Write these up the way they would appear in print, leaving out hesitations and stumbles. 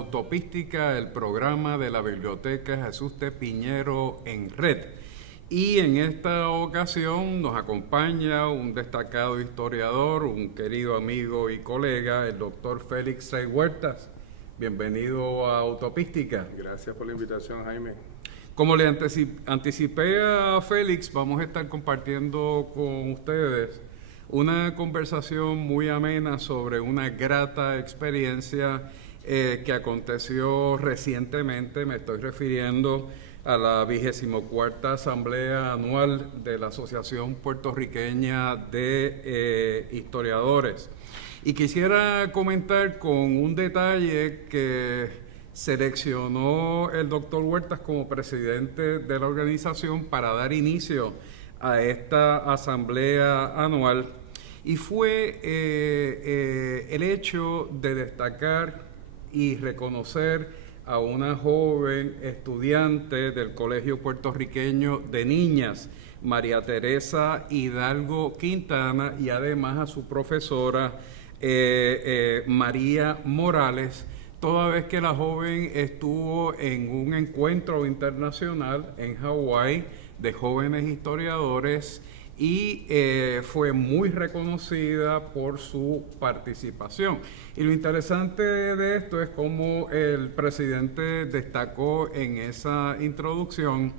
Autopística, el programa de la Biblioteca Jesús T. Piñero en red. Y en esta ocasión nos acompaña un destacado historiador, un querido amigo y colega, el doctor Félix Rey Huertas. Bienvenido a Autopística. Gracias por la invitación, Jaime. Como le anticipé a Félix, vamos a estar compartiendo con ustedes una conversación muy amena sobre una grata experiencia que aconteció recientemente. Me estoy refiriendo a la 24ª Asamblea Anual de la Asociación Puertorriqueña de Historiadores. Y quisiera comentar con un detalle que seleccionó el doctor Huertas como presidente de la organización para dar inicio a esta asamblea anual, y fue el hecho de destacar y reconocer a una joven estudiante del Colegio Puertorriqueño de Niñas, María Teresa Hidalgo Quintana, y además a su profesora María Morales, toda vez que la joven estuvo en un encuentro internacional en Hawái de jóvenes historiadores y fue muy reconocida por su participación. Y lo interesante de esto es cómo el presidente destacó en esa introducción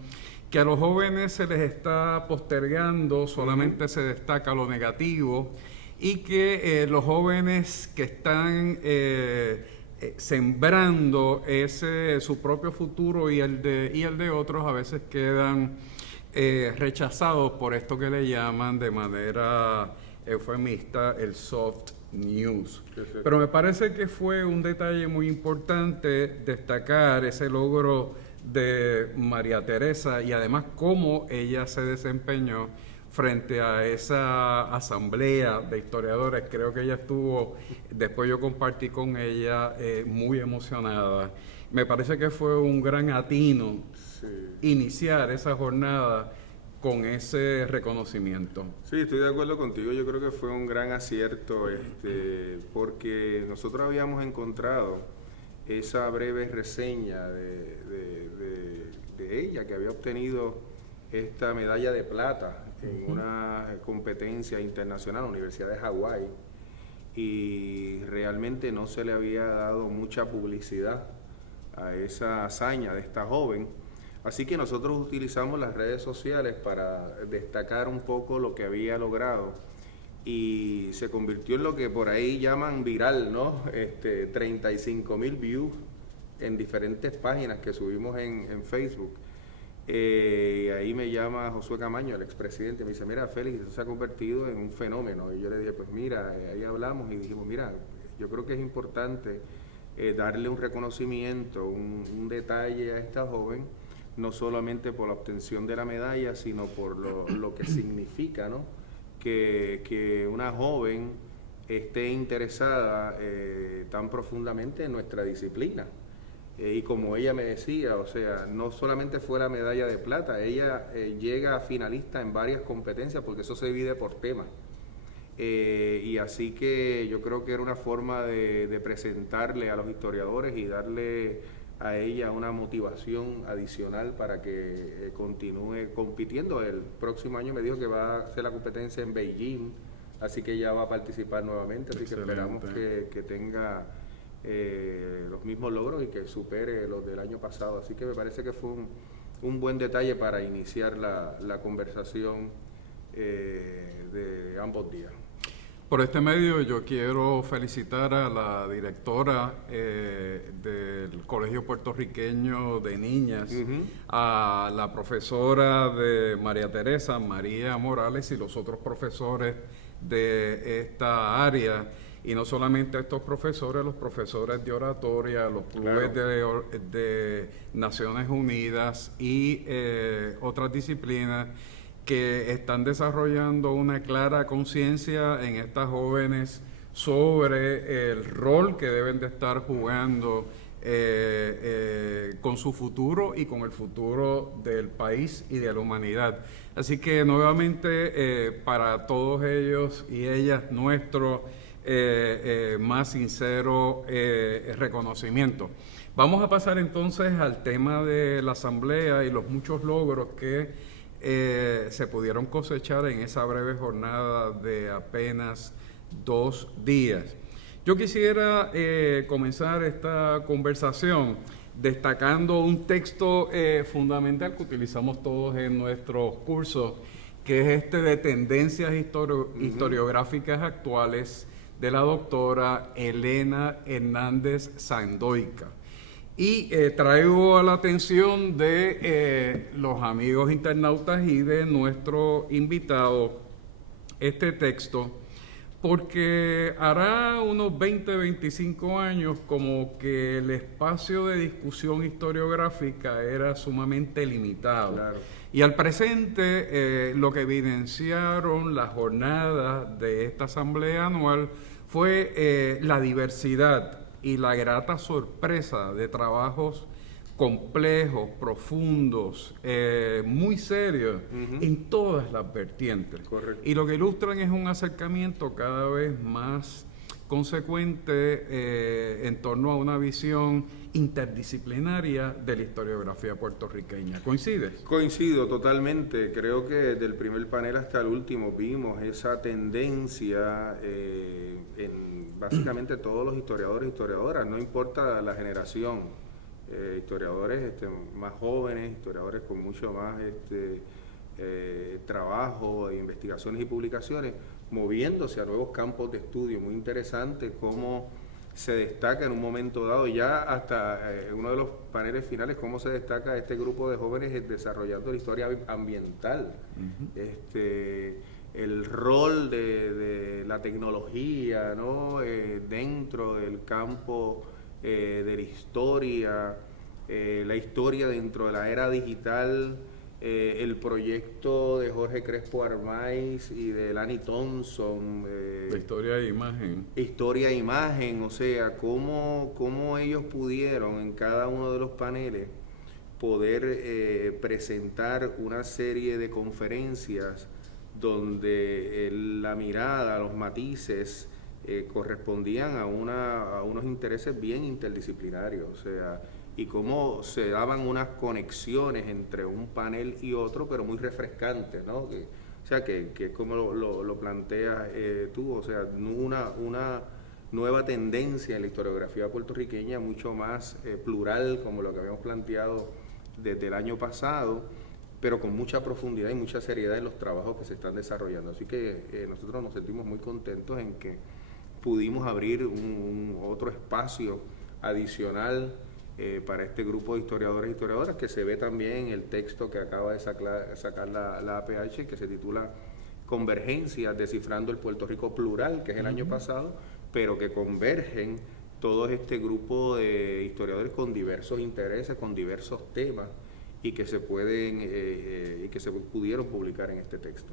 que a los jóvenes se les está postergando, solamente se destaca lo negativo, y que los jóvenes que están sembrando su propio futuro y el de otros a veces quedan rechazados por esto que le llaman de manera eufemista el soft news. Pero me parece que fue un detalle muy importante destacar ese logro de María Teresa y además cómo ella se desempeñó frente a esa asamblea de historiadores. Creo que ella estuvo, después yo compartí con ella, muy emocionada. Me parece que fue un gran atino iniciar esa jornada con ese reconocimiento. Sí, estoy de acuerdo contigo. Yo creo que fue un gran acierto, porque nosotros habíamos encontrado esa breve reseña de ella, que había obtenido esta medalla de plata en una competencia internacional, Universidad de Hawái, y realmente no se le había dado mucha publicidad a esa hazaña de esta joven. Así que nosotros utilizamos las redes sociales para destacar un poco lo que había logrado, y se convirtió en lo que por ahí llaman viral, ¿no? 35,000 views en diferentes páginas que subimos en Facebook. Ahí me llama Josué Camaño, el expresidente, me dice: mira, Félix, esto se ha convertido en un fenómeno. Y yo le dije: pues mira, ahí hablamos y dijimos: mira, yo creo que es importante darle un reconocimiento, un detalle a esta joven, no solamente por la obtención de la medalla, sino por lo que significa, ¿no? Que una joven esté interesada tan profundamente en nuestra disciplina. Y como ella me decía, o sea, no solamente fue la medalla de plata, ella llega a finalista en varias competencias, porque eso se divide por temas. Y así que yo creo que era una forma de presentarle a los historiadores y darle a ella una motivación adicional para que continúe compitiendo. El próximo año me dijo que va a hacer la competencia en Beijing, así que ella va a participar nuevamente. Así que esperamos que tenga los mismos logros y que supere los del año pasado. Así que me parece que fue un buen detalle para iniciar la conversación de ambos días. Por este medio yo quiero felicitar a la directora del Colegio Puertorriqueño de Niñas, a la profesora de María Teresa, María Morales, y los otros profesores de esta área. Y no solamente estos profesores, los profesores de oratoria, los clubes de Naciones Unidas y otras disciplinas que están desarrollando una clara conciencia en estas jóvenes sobre el rol que deben de estar jugando con su futuro y con el futuro del país y de la humanidad. Así que nuevamente para todos ellos y ellas nuestro más sincero reconocimiento. Vamos a pasar entonces al tema de la asamblea y los muchos logros que se pudieron cosechar en esa breve jornada de apenas 2 días. Yo quisiera comenzar esta conversación destacando un texto fundamental que utilizamos todos en nuestros cursos, que es este de Tendencias Historiográficas Actuales de la doctora Elena Hernández Sandoika. Y traigo a la atención de los amigos internautas y de nuestro invitado este texto, porque hará unos 20-25 años como que el espacio de discusión historiográfica era sumamente limitado. Claro. Y al presente, lo que evidenciaron las jornadas de esta asamblea anual fue la diversidad y la grata sorpresa de trabajos complejos, profundos, muy serios en todas las vertientes. Correcto. Y lo que ilustran es un acercamiento cada vez más consecuente en torno a una visión interdisciplinaria de la historiografía puertorriqueña. ¿Coincides? Coincido totalmente. Creo que desde el primer panel hasta el último vimos esa tendencia en básicamente todos los historiadores y historiadoras, no importa la generación. Historiadores más jóvenes, historiadores con mucho más trabajo, investigaciones y publicaciones, moviéndose a nuevos campos de estudio muy interesantes, cómo se destaca en un momento dado, ya hasta uno de los paneles finales, cómo se destaca este grupo de jóvenes desarrollando la historia ambiental, el rol de la tecnología, ¿no? Dentro del campo de la historia dentro de la era digital, el proyecto de Jorge Crespo Armaiz y de Lani Thompson. La historia de imagen. Historia e imagen, o sea, cómo ellos pudieron en cada uno de los paneles poder presentar una serie de conferencias donde la mirada, los matices correspondían a unos intereses bien interdisciplinarios, o sea, y cómo se daban unas conexiones entre un panel y otro, pero muy refrescantes, ¿no? O sea, que es como lo planteas tú, o sea, una nueva tendencia en la historiografía puertorriqueña mucho más plural, como lo que habíamos planteado desde el año pasado, pero con mucha profundidad y mucha seriedad en los trabajos que se están desarrollando. Así que nosotros nos sentimos muy contentos en que pudimos abrir otro espacio adicional para este grupo de historiadores y historiadoras, que se ve también en el texto que acaba de sacar la APH, que se titula Convergencias, descifrando el Puerto Rico plural, que es el año pasado, pero que convergen todo este grupo de historiadores con diversos intereses, con diversos temas, y que se pudieron publicar en este texto.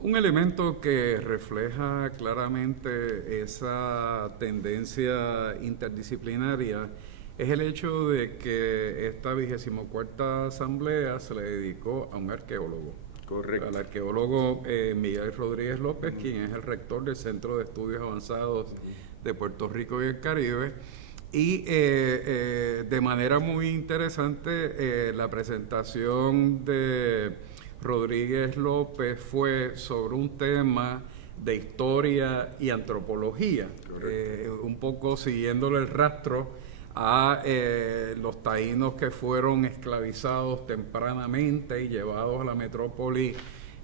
Un elemento que refleja claramente esa tendencia interdisciplinaria es el hecho de que esta 24ª asamblea se le dedicó a un arqueólogo. Correcto. Al arqueólogo Miguel Rodríguez López, quien es el rector del Centro de Estudios Avanzados de Puerto Rico y el Caribe. Y de manera muy interesante, la presentación de Rodríguez López fue sobre un tema de historia y antropología, un poco siguiéndole el rastro a los taínos que fueron esclavizados tempranamente y llevados a la metrópoli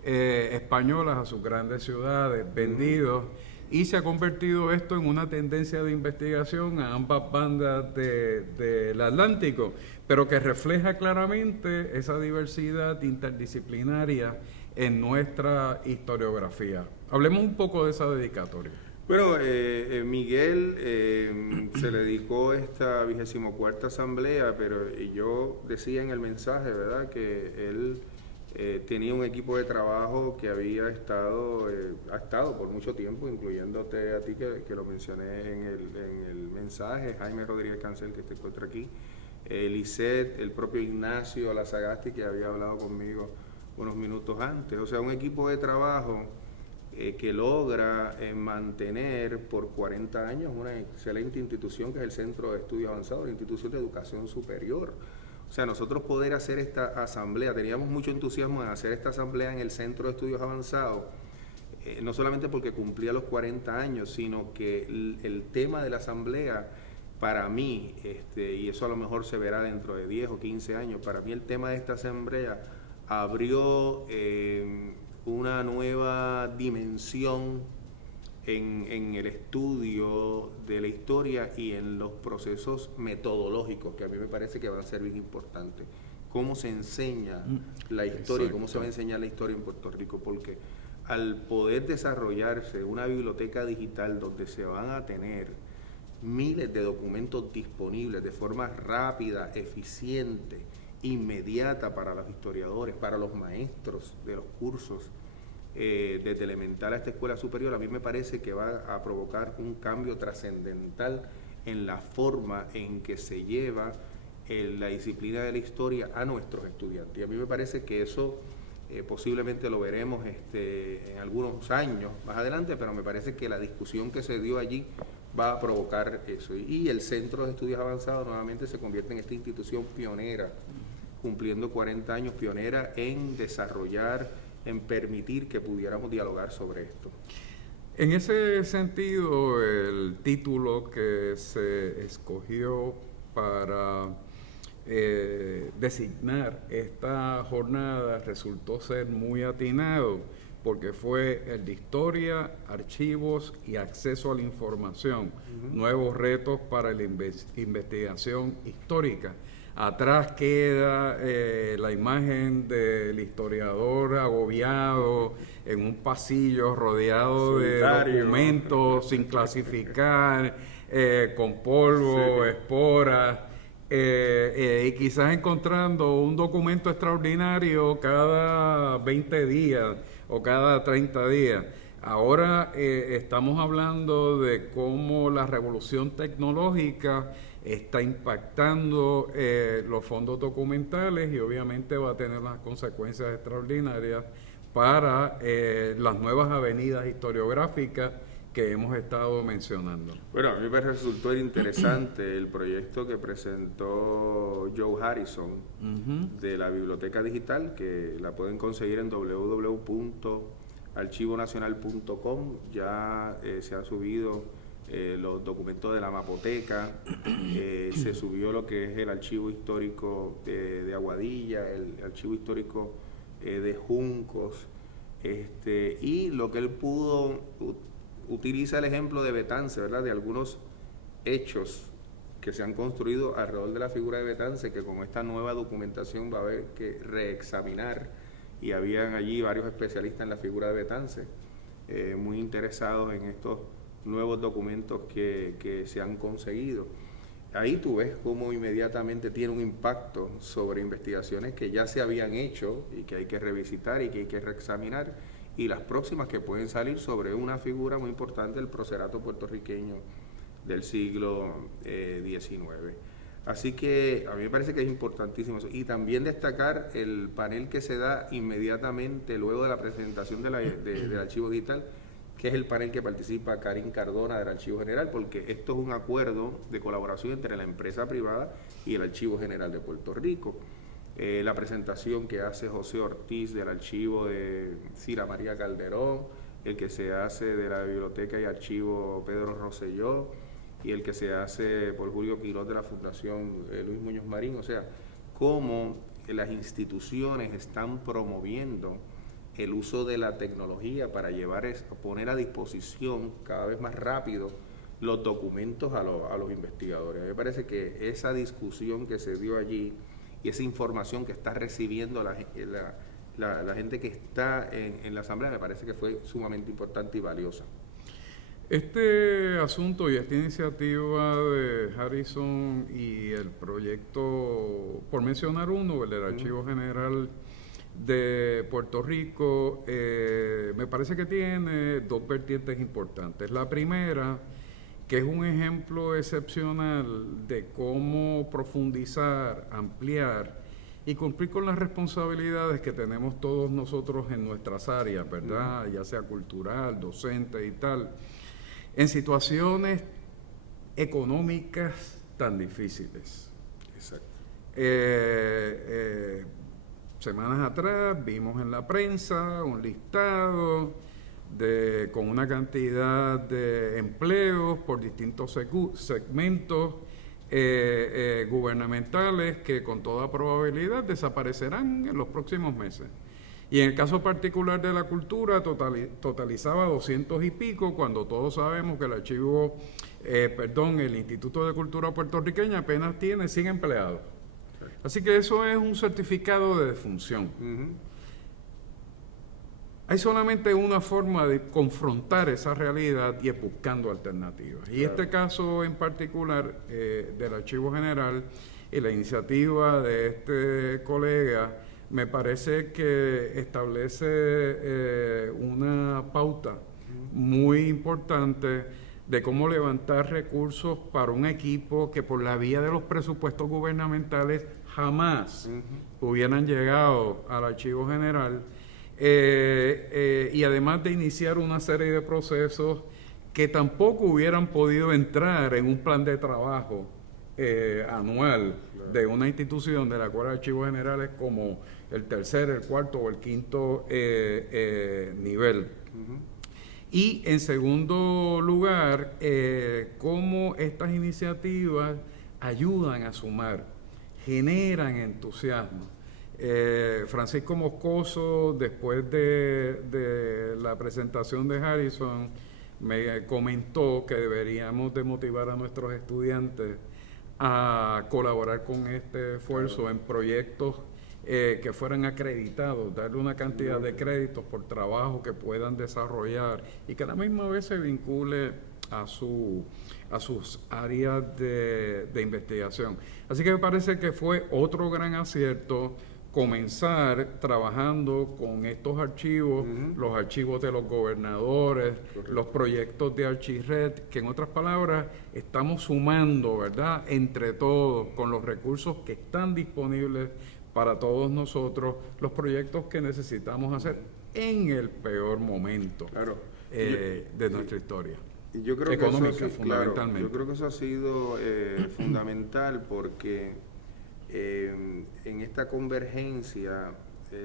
española, a sus grandes ciudades, vendidos, y se ha convertido esto en una tendencia de investigación a ambas bandas del Atlántico, pero que refleja claramente esa diversidad interdisciplinaria en nuestra historiografía. Hablemos un poco de esa dedicatoria. Bueno, Miguel se le dedicó esta 24ª asamblea, pero yo decía en el mensaje, ¿verdad?, que él tenía un equipo de trabajo que ha estado por mucho tiempo, incluyéndote a ti que lo mencioné en el mensaje, Jaime Rodríguez Cancel, que te encuentra aquí, Lisette, el propio Ignacio Lazagasti, que había hablado conmigo unos minutos antes. O sea, un equipo de trabajo que logra mantener por 40 años una excelente institución que es el Centro de Estudios Avanzados, la institución de educación superior. O sea, nosotros poder hacer esta asamblea, teníamos mucho entusiasmo en hacer esta asamblea en el Centro de Estudios Avanzados, no solamente porque cumplía los 40 años, sino que el tema de la asamblea, para mí, y eso a lo mejor se verá dentro de 10 o 15 años, para mí el tema de esta asamblea abrió una nueva dimensión en el estudio de la historia y en los procesos metodológicos, que a mí me parece que van a ser bien importantes. Cómo se enseña la historia, cómo se va a enseñar la historia en Puerto Rico, porque al poder desarrollarse una biblioteca digital donde se van a tener miles de documentos disponibles de forma rápida, eficiente, inmediata para los historiadores, para los maestros de los cursos, desde elemental hasta escuela superior, a mí me parece que va a provocar un cambio trascendental en la forma en que se lleva la disciplina de la historia a nuestros estudiantes. Y a mí me parece que eso posiblemente lo veremos en algunos años más adelante, pero me parece que la discusión que se dio allí va a provocar eso. Y el Centro de Estudios Avanzados nuevamente se convierte en esta institución pionera, cumpliendo 40 años, pionera en desarrollar, en permitir que pudiéramos dialogar sobre esto. En ese sentido, el título que se escogió para designar esta jornada resultó ser muy atinado, porque fue el de Historia, Archivos y Acceso a la Información, nuevos retos para la investigación histórica. Atrás queda la imagen del historiador agobiado en un pasillo rodeado solitario, de documentos sin clasificar, con polvo, esporas, y quizás encontrando un documento extraordinario cada 20 días o cada 30 días. Ahora estamos hablando de cómo la revolución tecnológica está impactando los fondos documentales y obviamente va a tener unas consecuencias extraordinarias para las nuevas avenidas historiográficas que hemos estado mencionando. Bueno, a mí me resultó interesante el proyecto que presentó Joe Harrison de la Biblioteca Digital, que la pueden conseguir en www.archivonacional.com. Ya se han subido los documentos de la mapoteca, se subió lo que es el archivo histórico de Aguadilla, el archivo histórico de Juncos, y lo que él pudo, utiliza el ejemplo de Betance, ¿verdad?, de algunos hechos que se han construido alrededor de la figura de Betance, que con esta nueva documentación va a haber que reexaminar, y habían allí varios especialistas en la figura de Betance, muy interesados en estos nuevos documentos que se han conseguido. Ahí tú ves cómo inmediatamente tiene un impacto sobre investigaciones que ya se habían hecho y que hay que revisitar y que hay que reexaminar, y las próximas que pueden salir sobre una figura muy importante del procerato puertorriqueño del siglo XIX. Así que a mí me parece que es importantísimo eso. Y también destacar el panel que se da inmediatamente luego de la presentación del archivo digital, que es el panel que participa Karin Cardona del Archivo General, porque esto es un acuerdo de colaboración entre la empresa privada y el Archivo General de Puerto Rico. La presentación que hace José Ortiz del archivo de Cira María Calderón, el que se hace de la Biblioteca y Archivo Pedro Rosselló, y el que se hace por Julio Quiroz de la Fundación Luis Muñoz Marín. O sea, cómo las instituciones están promoviendo el uso de la tecnología para poner a disposición cada vez más rápido los documentos a los investigadores. A mí me parece que esa discusión que se dio allí y esa información que está recibiendo la gente que está en la asamblea, me parece que fue sumamente importante y valiosa. Este asunto y esta iniciativa de Harrison y el proyecto, por mencionar uno, el del Archivo General de Puerto Rico, me parece que tiene dos vertientes importantes. La primera, que es un ejemplo excepcional de cómo profundizar, ampliar y cumplir con las responsabilidades que tenemos todos nosotros en nuestras áreas, ¿verdad? Ya sea cultural, docente y tal, en situaciones económicas tan difíciles. Exacto. Semanas atrás vimos en la prensa un listado con una cantidad de empleos por distintos segmentos gubernamentales que con toda probabilidad desaparecerán en los próximos meses. Y en el caso particular de la cultura totalizaba 200 y pico, cuando todos sabemos que el Instituto de Cultura Puertorriqueña apenas tiene 100 empleados. Así que eso es un certificado de defunción. Hay solamente una forma de confrontar esa realidad y es buscando alternativas. Y este caso en particular del Archivo General y la iniciativa de este colega me parece que establece una pauta muy importante de cómo levantar recursos para un equipo que por la vía de los presupuestos gubernamentales jamás hubieran llegado al Archivo General. Y además de iniciar una serie de procesos que tampoco hubieran podido entrar en un plan de trabajo anual de una institución de la cual el Archivo General es como el tercer, el cuarto o el quinto nivel. Y en segundo lugar, cómo estas iniciativas ayudan a sumar, generan entusiasmo. Francisco Moscoso, después de la presentación de Harrison, me comentó que deberíamos de motivar a nuestros estudiantes a colaborar con este esfuerzo en proyectos que fueran acreditados, darle una cantidad de créditos por trabajo que puedan desarrollar y que a la misma vez se vincule a sus áreas de investigación. Así que me parece que fue otro gran acierto comenzar trabajando con estos archivos, los archivos de los gobernadores, los proyectos de Archirred, que en otras palabras estamos sumando, ¿verdad?, entre todos, con los recursos que están disponibles para todos nosotros, los proyectos que necesitamos hacer en el peor momento de nuestra historia. Yo creo económica, que eso fundamentalmente. Yo creo que eso ha sido fundamental porque en esta convergencia,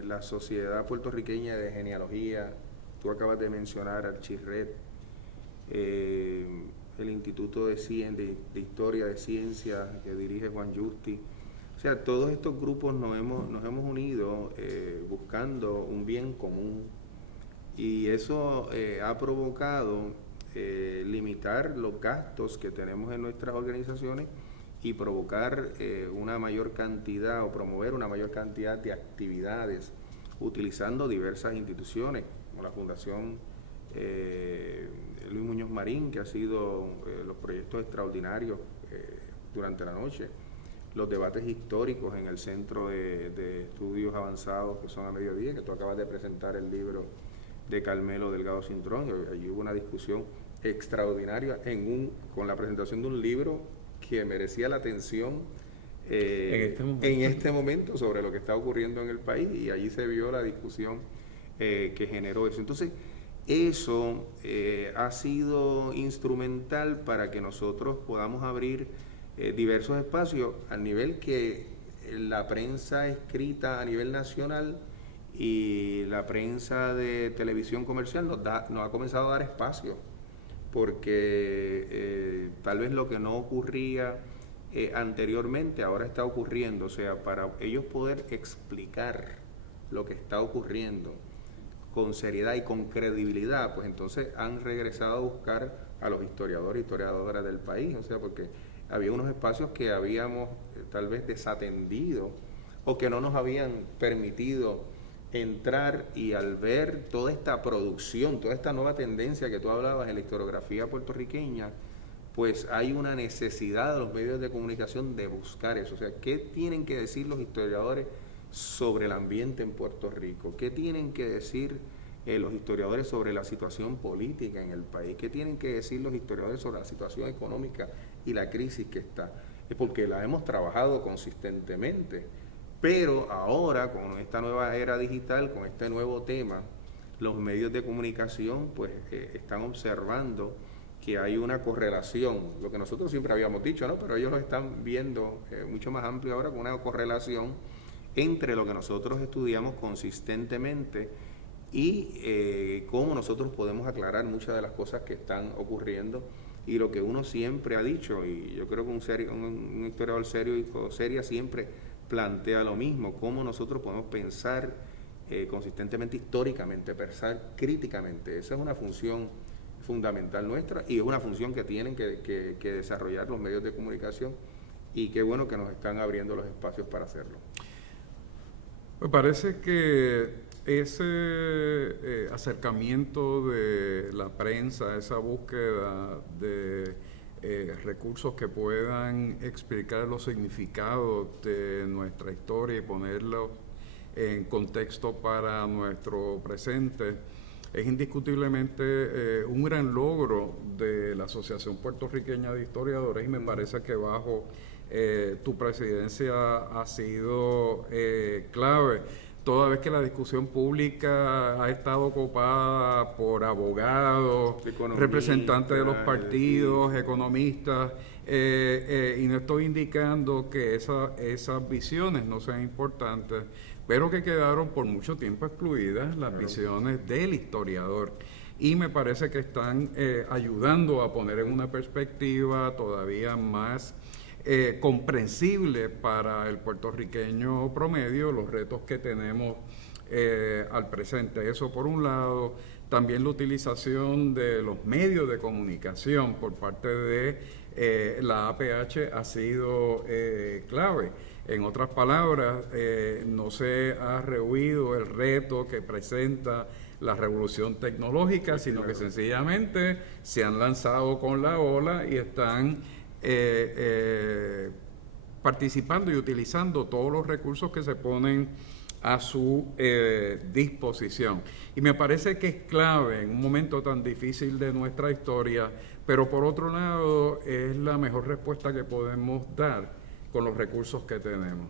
la Sociedad Puertorriqueña de Genealogía, tú acabas de mencionar Archirred, el Instituto de Historia de Ciencias que dirige Juan Justi. O sea, todos estos grupos nos hemos unido buscando un bien común y eso ha provocado limitar los gastos que tenemos en nuestras organizaciones y provocar una mayor cantidad o promover una mayor cantidad de actividades utilizando diversas instituciones como la Fundación Luis Muñoz Marín, que ha sido los proyectos extraordinarios durante la noche, los debates históricos en el Centro de Estudios Avanzados que son a mediodía, que tú acabas de presentar el libro de Carmelo Delgado Cintrón, y allí hubo una discusión extraordinaria con la presentación de un libro que merecía la atención en este momento sobre lo que está ocurriendo en el país, y allí se vio la discusión que generó eso. Entonces, eso ha sido instrumental para que nosotros podamos abrir diversos espacios al nivel que la prensa escrita a nivel nacional y la prensa de televisión comercial nos ha comenzado a dar espacio, porque tal vez lo que no ocurría anteriormente ahora está ocurriendo. O sea, para ellos poder explicar lo que está ocurriendo con seriedad y con credibilidad, pues entonces han regresado a buscar a los historiadores y historiadoras del país. O sea, porque había unos espacios que habíamos tal vez desatendido o que no nos habían permitido entrar, y al ver toda esta producción, toda esta nueva tendencia que tú hablabas en la historiografía puertorriqueña, pues hay una necesidad de los medios de comunicación de buscar eso. O sea, ¿qué tienen que decir los historiadores sobre el ambiente en Puerto Rico? ¿Qué tienen que decir los historiadores sobre la situación política en el país? ¿Qué tienen que decir los historiadores sobre la situación económica y la crisis que está? Porque la hemos trabajado consistentemente, Pero ahora, con esta nueva era digital, con este nuevo tema, los medios de comunicación pues están observando que hay una correlación, lo que nosotros siempre habíamos dicho, ¿no? Pero ellos lo están viendo mucho más amplio ahora, con una correlación entre lo que nosotros estudiamos consistentemente y cómo nosotros podemos aclarar muchas de las cosas que están ocurriendo y lo que uno siempre ha dicho, y yo creo que un historiador serio o seria siempre plantea lo mismo, cómo nosotros podemos pensar consistentemente históricamente, pensar críticamente. Esa es una función fundamental nuestra y es una función que tienen que desarrollar los medios de comunicación, y qué bueno que nos están abriendo los espacios para hacerlo. Me parece que ese acercamiento de la prensa, esa búsqueda de recursos que puedan explicar los significados de nuestra historia y ponerlos en contexto para nuestro presente, es indiscutiblemente un gran logro de la Asociación Puertorriqueña de Historiadores, y me parece que bajo tu presidencia ha sido clave, toda vez que la discusión pública ha estado copada por abogados, representantes de los partidos, sí, economistas, y no estoy indicando que esas visiones no sean importantes, pero que quedaron por mucho tiempo excluidas las visiones del historiador. Y me parece que están ayudando a poner en una perspectiva todavía más comprensible para el puertorriqueño promedio los retos que tenemos al presente. Eso por un lado. También la utilización de los medios de comunicación por parte de la APH ha sido clave. En otras palabras, no se ha rehuido el reto que presenta la revolución tecnológica, sino que sencillamente se han lanzado con la ola y están participando y utilizando todos los recursos que se ponen a su disposición. Y me parece que es clave en un momento tan difícil de nuestra historia, pero por otro lado es la mejor respuesta que podemos dar con los recursos que tenemos.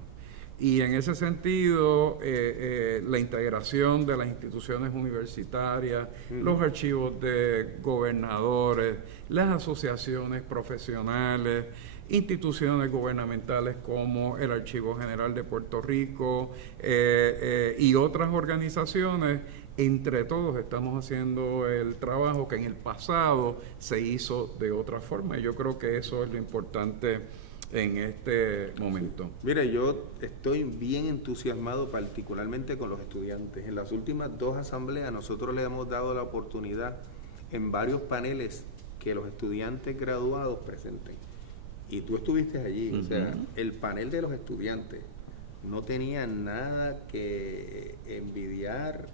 Y en ese sentido, la integración de las instituciones universitarias, los archivos de gobernadores, las asociaciones profesionales, instituciones gubernamentales como el Archivo General de Puerto Rico y otras organizaciones, entre todos estamos haciendo el trabajo que en el pasado se hizo de otra forma. Y yo creo que eso es lo importante en este momento. Mira, yo estoy bien entusiasmado particularmente con los estudiantes. En las últimas 2 asambleas nosotros le hemos dado la oportunidad en varios paneles que los estudiantes graduados presenten. Y tú estuviste allí, o sea, el panel de los estudiantes no tenía nada que envidiar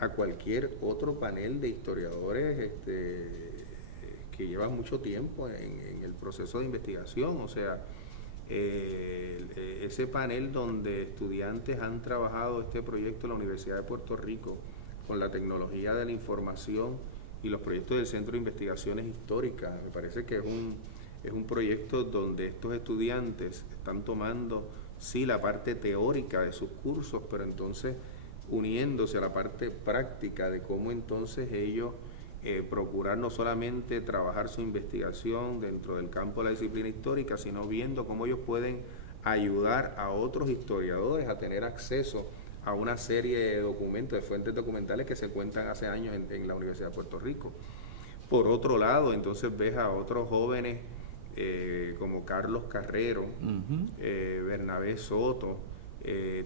a cualquier otro panel de historiadores que llevan mucho tiempo en el proceso de investigación. O sea, ese panel donde estudiantes han trabajado este proyecto en la Universidad de Puerto Rico con la tecnología de la información y los proyectos del Centro de Investigaciones Históricas, me parece que es un proyecto donde estos estudiantes están tomando, sí, la parte teórica de sus cursos, pero entonces uniéndose a la parte práctica de cómo entonces ellos procurar no solamente trabajar su investigación dentro del campo de la disciplina histórica, sino viendo cómo ellos pueden ayudar a otros historiadores a tener acceso a una serie de documentos, de fuentes documentales que se cuentan hace años en la Universidad de Puerto Rico. Por otro lado, entonces ves a otros jóvenes como Carlos Carrero, Bernabé Soto,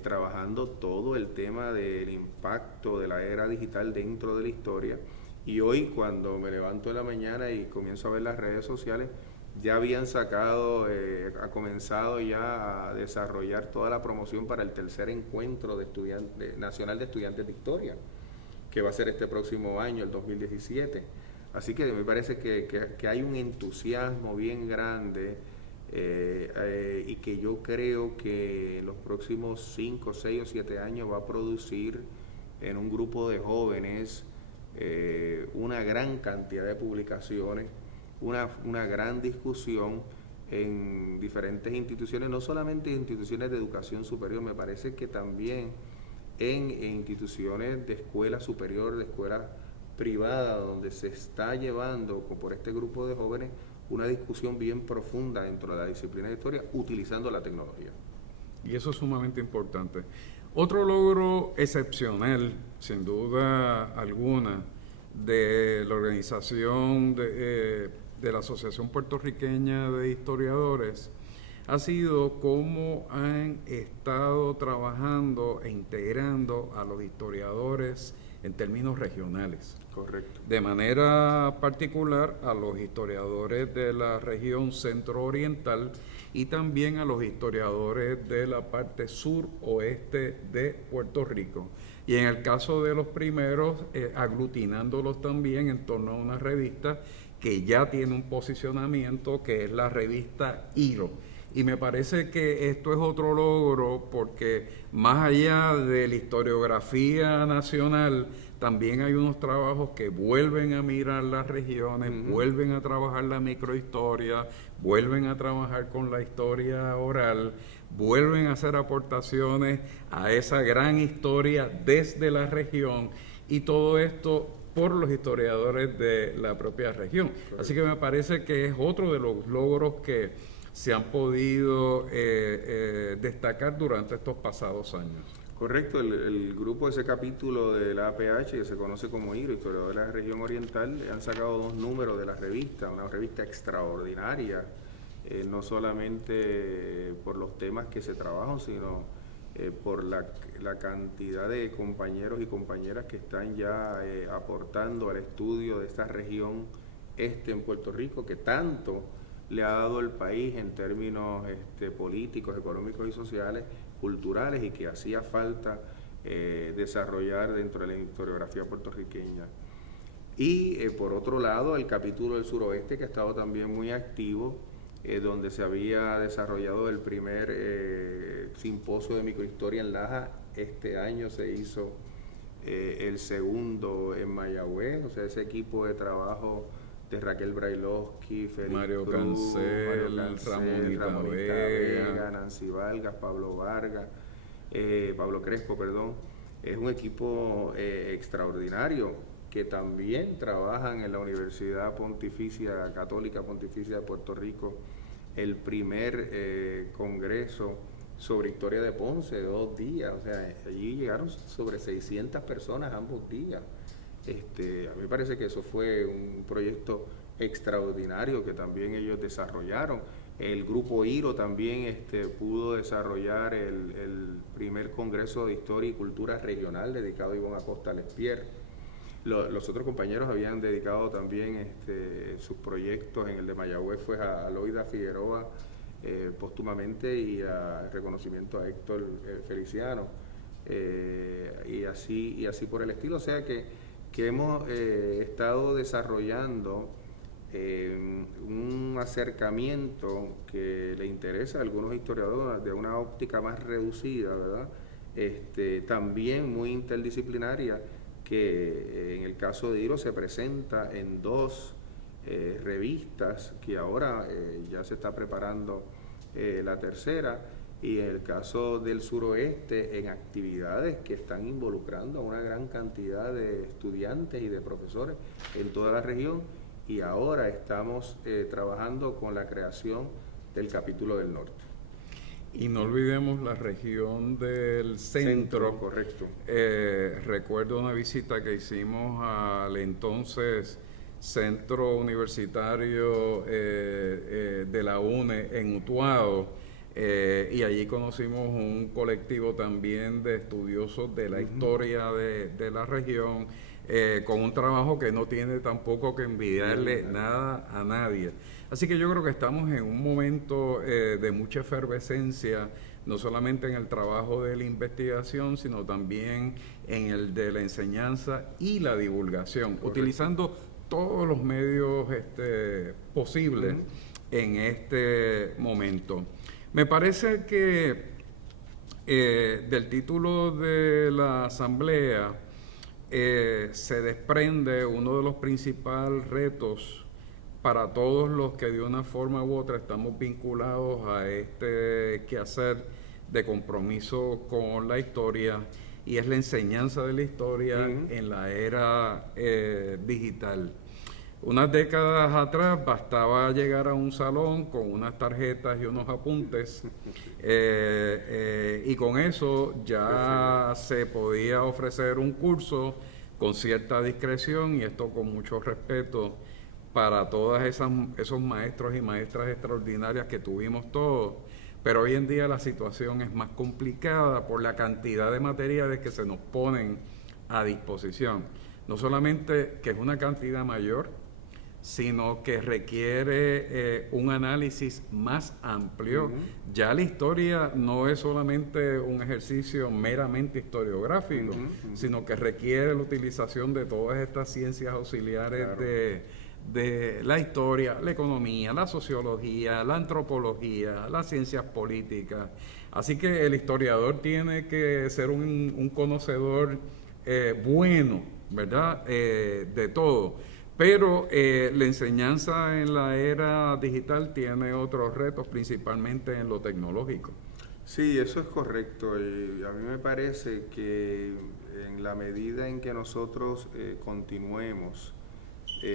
trabajando todo el tema del impacto de la era digital dentro de la historia. Y hoy, cuando me levanto en la mañana y comienzo a ver las redes sociales, ya habían sacado, ha comenzado ya a desarrollar toda la promoción para el tercer encuentro nacional de estudiantes de historia, que va a ser este próximo año, el 2017. Así que me parece que hay un entusiasmo bien grande y que yo creo que en los próximos 5, 6 o 7 años va a producir en un grupo de jóvenes una gran cantidad de publicaciones, una gran discusión en diferentes instituciones, no solamente instituciones de educación superior, me parece que también en instituciones de escuela superior, de escuela privada, donde se está llevando por este grupo de jóvenes una discusión bien profunda dentro de la disciplina de historia utilizando la tecnología. Y eso es sumamente importante. Otro logro excepcional, sin duda alguna, de la organización de la Asociación Puertorriqueña de Historiadores ha sido cómo han estado trabajando e integrando a los historiadores en términos regionales. Correcto. De manera particular a los historiadores de la región centro-oriental y también a los historiadores de la parte sur-oeste de Puerto Rico. Y en el caso de los primeros, aglutinándolos también en torno a una revista que ya tiene un posicionamiento, que es la revista IRO. Y me parece que esto es otro logro porque más allá de la historiografía nacional, también hay unos trabajos que vuelven a mirar las regiones, vuelven a trabajar la microhistoria, vuelven a trabajar con la historia oral, vuelven a hacer aportaciones a esa gran historia desde la región y todo esto por los historiadores de la propia región. Así que me parece que es otro de los logros que se han podido destacar durante estos pasados años. Correcto, el grupo, ese capítulo de la APH, que se conoce como IRO, Historiador de la Región Oriental, han sacado 2 números de la revista, una revista extraordinaria, no solamente por los temas que se trabajan, sino por la cantidad de compañeros y compañeras que están ya aportando al estudio de esta región en Puerto Rico, que tanto le ha dado el país en términos políticos, económicos y sociales, culturales, y que hacía falta desarrollar dentro de la historiografía puertorriqueña. Y por otro lado, el capítulo del suroeste, que ha estado también muy activo, donde se había desarrollado el primer simposio de microhistoria en Laja. Este año se hizo el segundo en Mayagüez, o sea, ese equipo de trabajo de Raquel Brailovsky, Félix Mario Cruz, Cancel, Ramonita Vega, Nancy Vargas, Pablo Vargas, Pablo Crespo, perdón. Es un equipo extraordinario que también trabajan en la Universidad Pontificia, Católica Pontificia de Puerto Rico, el primer congreso sobre historia de Ponce de 2 días. O sea, allí llegaron sobre 600 personas ambos días. A mí me parece que eso fue un proyecto extraordinario que también ellos desarrollaron. El grupo IRO también pudo desarrollar el primer congreso de historia y cultura regional dedicado a Ivonne Acosta Lespierre. Los otros compañeros habían dedicado también sus proyectos. En el de Mayagüez fue a Loida Figueroa póstumamente, y a reconocimiento a Héctor Feliciano, y así por el estilo. O sea que hemos estado desarrollando un acercamiento que le interesa a algunos historiadores de una óptica más reducida, ¿verdad? También muy interdisciplinaria, que en el caso de IRO se presenta en 2 revistas, que ahora ya se está preparando la tercera, y en el caso del suroeste en actividades que están involucrando a una gran cantidad de estudiantes y de profesores en toda la región, y ahora estamos trabajando con la creación del capítulo del norte. Y no olvidemos la región del centro. Correcto. Recuerdo una visita que hicimos al entonces Centro Universitario de la UNE en Utuado, y allí conocimos un colectivo también de estudiosos de la historia de la región, con un trabajo que no tiene tampoco que envidiarle nada a nadie. Así que yo creo que estamos en un momento de mucha efervescencia, no solamente en el trabajo de la investigación, sino también en el de la enseñanza y la divulgación, utilizando todos los medios posibles en este momento. Me parece que del título de la asamblea se desprende uno de los principales retos para todos los que de una forma u otra estamos vinculados a este quehacer de compromiso con la historia, y es la enseñanza de la historia en la era digital. Unas décadas atrás bastaba llegar a un salón con unas tarjetas y unos apuntes y con eso ya se podía ofrecer un curso con cierta discreción, y esto con mucho respeto para todas esos maestros y maestras extraordinarias que tuvimos todos. Pero hoy en día la situación es más complicada por la cantidad de materiales que se nos ponen a disposición. No solamente que es una cantidad mayor, sino que requiere un análisis más amplio. Ya la historia no es solamente un ejercicio meramente historiográfico, sino que requiere la utilización de todas estas ciencias auxiliares de la historia, la economía, la sociología, la antropología, las ciencias políticas. Así que el historiador tiene que ser un conocedor bueno, ¿verdad? De todo. Pero la enseñanza en la era digital tiene otros retos, principalmente en lo tecnológico. Sí, eso es correcto. Y a mí me parece que en la medida en que nosotros continuemos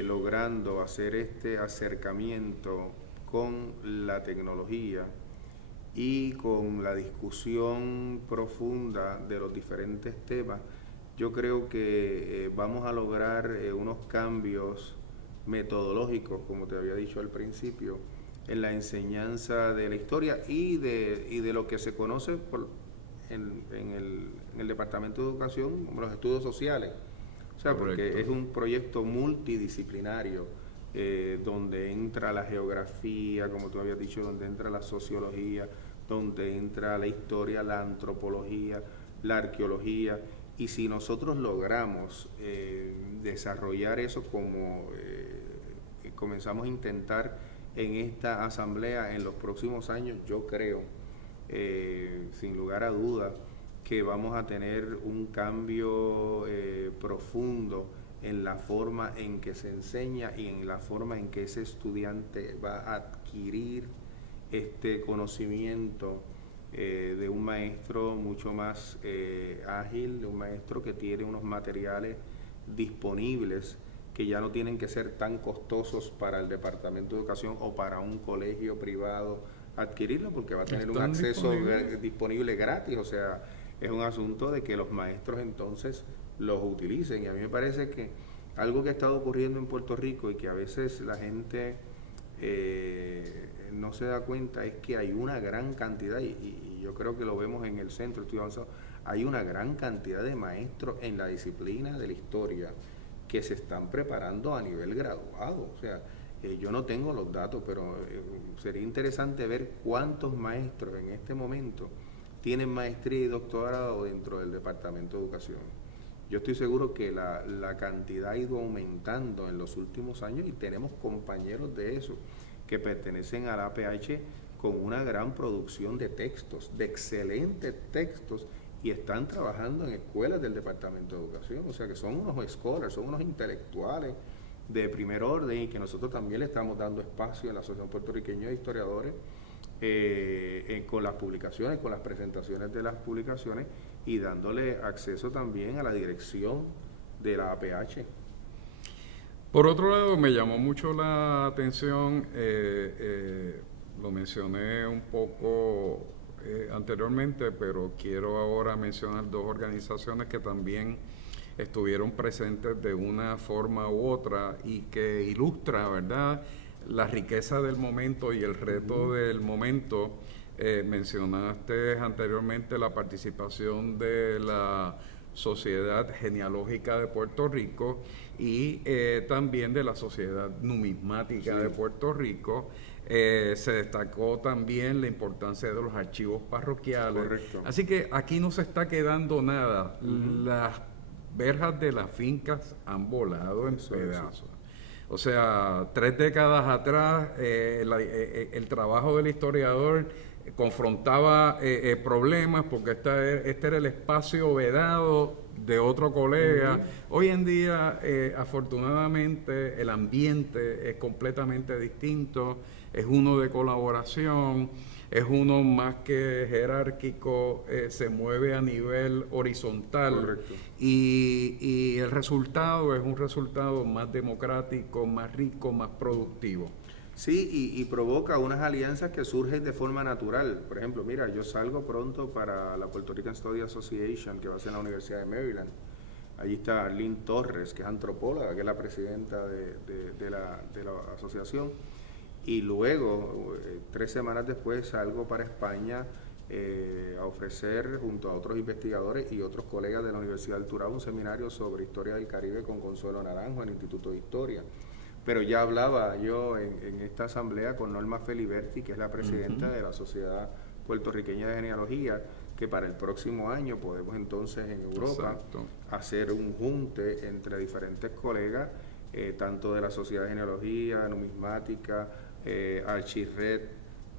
logrando hacer este acercamiento con la tecnología y con la discusión profunda de los diferentes temas, yo creo que vamos a lograr unos cambios metodológicos, como te había dicho al principio, en la enseñanza de la historia y de lo que se conoce en el Departamento de Educación como los estudios sociales. O sea, Correcto. Porque es un proyecto multidisciplinario donde entra la geografía, como tú habías dicho, donde entra la sociología, donde entra la historia, la antropología, la arqueología. Y si nosotros logramos desarrollar eso como comenzamos a intentar en esta asamblea en los próximos años, yo creo, sin lugar a duda, que vamos a tener un cambio profundo en la forma en que se enseña y en la forma en que ese estudiante va a adquirir este conocimiento de un maestro mucho más ágil, de un maestro que tiene unos materiales disponibles que ya no tienen que ser tan costosos para el Departamento de Educación o para un colegio privado adquirirlo, porque va a tener un acceso disponible gratis. O sea, es un asunto de que los maestros entonces los utilicen. Y a mí me parece que algo que ha estado ocurriendo en Puerto Rico y que a veces la gente no se da cuenta es que hay una gran cantidad, y yo creo que lo vemos en el centro, estoy avanzado, hay una gran cantidad de maestros en la disciplina de la historia que se están preparando a nivel graduado. O sea, yo no tengo los datos, pero sería interesante ver cuántos maestros en este momento tienen maestría y doctorado dentro del Departamento de Educación. Yo estoy seguro que la cantidad ha ido aumentando en los últimos años y tenemos compañeros de eso que pertenecen a la APH con una gran producción de textos, de excelentes textos, y están trabajando en escuelas del Departamento de Educación. O sea que son unos scholars, son unos intelectuales de primer orden, y que nosotros también le estamos dando espacio en la Asociación Puertorriqueña de Historiadores con las publicaciones, con las presentaciones de las publicaciones, y dándole acceso también a la dirección de la APH. Por otro lado, me llamó mucho la atención, lo mencioné un poco anteriormente, pero quiero ahora mencionar dos organizaciones que también estuvieron presentes de una forma u otra y que ilustra, ¿verdad?, la riqueza del momento y el reto del momento. Mencionaste anteriormente la participación de la Sociedad Genealógica de Puerto Rico y también de la Sociedad Numismática de Puerto Rico. Se destacó también la importancia de los archivos parroquiales. Correcto. Así que aquí no se está quedando nada. Las verjas de las fincas han volado en pedazos. O sea, 3 décadas atrás el trabajo del historiador confrontaba problemas porque este era el espacio vedado de otro colega. Hoy en día, afortunadamente, el ambiente es completamente distinto, es uno de colaboración, es uno más que jerárquico, se mueve a nivel horizontal. Correcto. Y el resultado es un resultado más democrático, más rico, más productivo. Sí, y provoca unas alianzas que surgen de forma natural. Por ejemplo, mira, yo salgo pronto para la Puerto Rican Study Association, que va a ser en la Universidad de Maryland. Allí está Arlene Torres, que es antropóloga, que es la presidenta de la asociación. Y luego, 3 semanas después, salgo para España a ofrecer, junto a otros investigadores y otros colegas de la Universidad del Turabo, un seminario sobre historia del Caribe con Consuelo Naranjo en el Instituto de Historia. Pero ya hablaba yo en esta asamblea con Norma Feliberti, que es la presidenta de la Sociedad Puertorriqueña de Genealogía, que para el próximo año podemos entonces en Europa hacer un junte entre diferentes colegas, tanto de la Sociedad de Genealogía, Numismática, Archirred,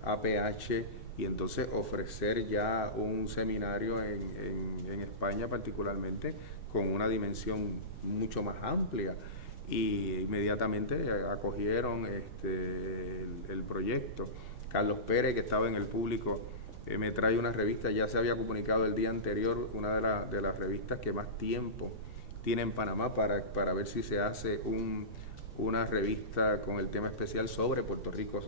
APH, y entonces ofrecer ya un seminario en España particularmente con una dimensión mucho más amplia. Y inmediatamente acogieron el proyecto. Carlos Pérez, que estaba en el público, me trae una revista, ya se había comunicado el día anterior, una de las revistas que más tiempo tiene en Panamá para ver si se hace una revista con el tema especial sobre Puerto Rico,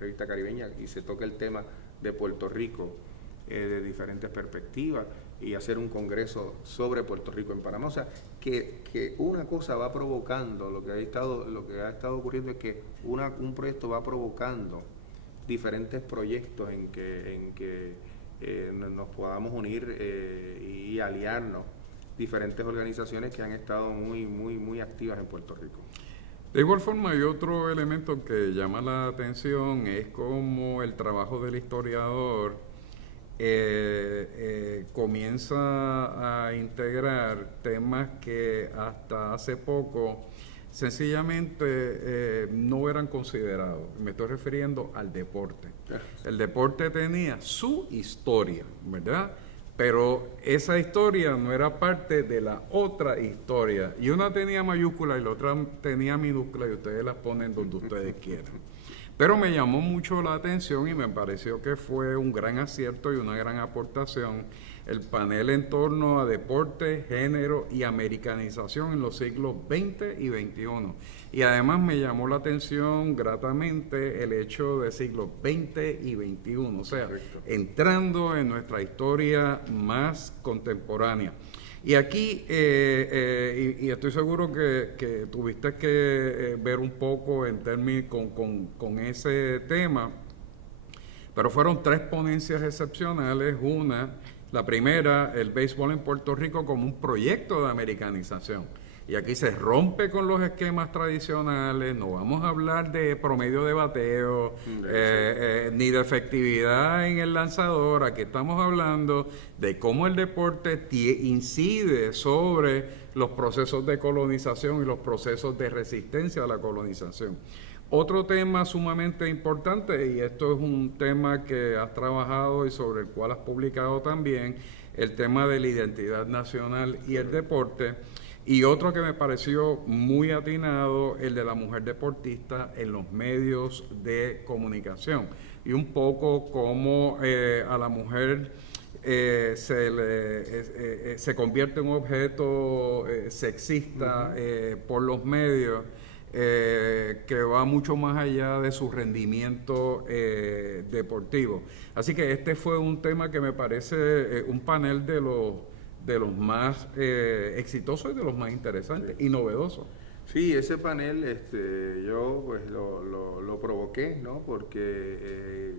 revista caribeña, y se toca el tema de Puerto Rico de diferentes perspectivas, y hacer un congreso sobre Puerto Rico en Panamá. O sea, que una cosa va provocando, lo que ha estado ocurriendo es que un proyecto va provocando diferentes proyectos en que nos podamos unir y aliarnos diferentes organizaciones que han estado muy activas en Puerto Rico. De igual forma, hay otro elemento que llama la atención, es como el trabajo del historiador comienza a integrar temas que hasta hace poco sencillamente no eran considerados. Me estoy refiriendo al deporte. El deporte tenía su historia, ¿verdad? Pero esa historia no era parte de la otra historia. Y una tenía mayúscula y la otra tenía minúscula, y ustedes las ponen donde ustedes quieran. Pero me llamó mucho la atención y me pareció que fue un gran acierto y una gran aportación el panel en torno a deporte, género y americanización en los siglos XX y XXI. Y además me llamó la atención gratamente el hecho de siglos XX y XXI, o sea, entrando en nuestra historia más contemporánea. Y aquí, y estoy seguro que tuviste que ver un poco en términos con ese tema, pero fueron 3 ponencias excepcionales. La primera, el béisbol en Puerto Rico como un proyecto de americanización. Y aquí se rompe con los esquemas tradicionales, no vamos a hablar de promedio de bateo, ni de efectividad en el lanzador. Aquí estamos hablando de cómo el deporte incide sobre los procesos de colonización y los procesos de resistencia a la colonización. Otro tema sumamente importante, y esto es un tema que has trabajado y sobre el cual has publicado también, el tema de la identidad nacional y el deporte. Y otro que me pareció muy atinado, el de la mujer deportista en los medios de comunicación. Y un poco cómo a la mujer se convierte en un objeto sexista por los medios, que va mucho más allá de su rendimiento deportivo. Así que este fue un tema que me parece un panel de los más exitosos y de los más interesantes y novedosos. Sí, ese panel yo pues lo provoqué, ¿no? Porque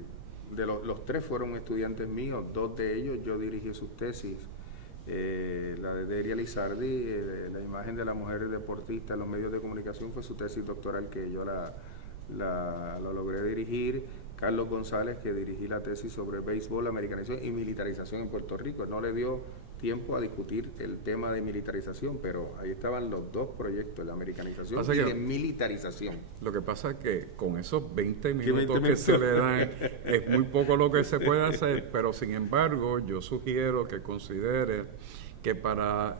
de los 3 fueron estudiantes míos, 2 de ellos yo dirigí sus tesis. La de Deria Lizardi, la imagen de la mujer deportista en los medios de comunicación, fue su tesis doctoral que yo la logré dirigir. Carlos González, que dirigí la tesis sobre béisbol, americanización y militarización en Puerto Rico. No le dio tiempo a discutir el tema de militarización, pero ahí estaban los 2 proyectos, la americanización y de militarización. Lo que pasa es que con esos 20 minutos que se le dan, es muy poco lo que se puede hacer, pero sin embargo yo sugiero que considere que para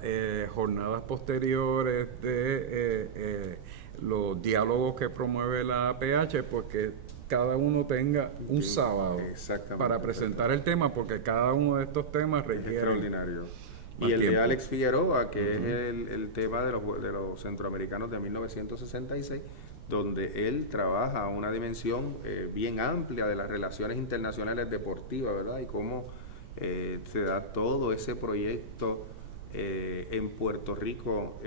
jornadas posteriores de los diálogos que promueve la APH, pues que cada uno tenga un sábado para presentar el tema, porque cada uno de estos temas requiere... extraordinario. Y el de Alex Figueroa, que es el tema de los centroamericanos de 1966, donde él trabaja una dimensión bien amplia de las relaciones internacionales deportivas, ¿verdad? Y cómo se da todo ese proyecto en Puerto Rico